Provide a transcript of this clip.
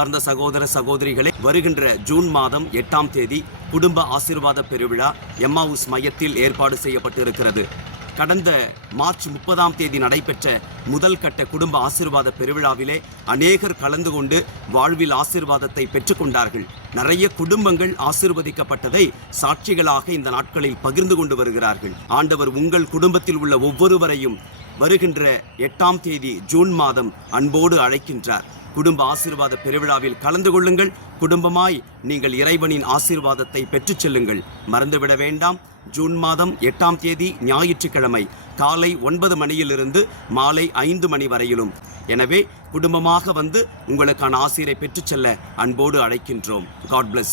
சகோதர சகோதரிகளை வருகின்ற ஜூன் மாதம் எட்டாம் தேதி குடும்ப ஆசிர்வாத பெருவிழா எம்மாவுஸ் மையத்தில் ஏற்பாடு செய்யப்பட்டிருக்கிறது. கடந்த மார்ச் முப்பதாம் தேதி நடைபெற்ற முதல் கட்ட குடும்ப ஆசீர்வாத பெருவிழாவிலே அநேகர் கலந்து கொண்டு வாழ்வில் ஆசிர்வாதத்தை பெற்றுக்கொண்டார்கள் நிறைய குடும்பங்கள் ஆசிர்வதிக்கப்பட்டதை சாட்சிகளாக இந்த நாட்களில் பகிர்ந்து கொண்டு வருகிறார்கள். ஆண்டவர் உங்கள் குடும்பத்தில் உள்ள ஒவ்வொருவரையும் வருகின்ற எட்டாம் தேதி ஜூன் மாதம் அன்போடு அழைக்கின்றார். குடும்ப ஆசீர்வாத பெருவிழாவில் கலந்து கொள்ளுங்கள். குடும்பமாய் நீங்கள் இறைவனின் ஆசீர்வாதத்தை பெற்றுச் செல்லுங்கள். மறந்துவிட வேண்டாம். ஜூன் மாதம் எட்டாம் தேதி ஞாயிற்றுக்கிழமை காலை ஒன்பது மணியிலிருந்து மாலை ஐந்து மணி வரையிலும். எனவே குடும்பமாக வந்து உங்களுக்கான ஆசிரியரை பெற்றுச் செல்ல அன்போடு அழைக்கின்றோம். God plus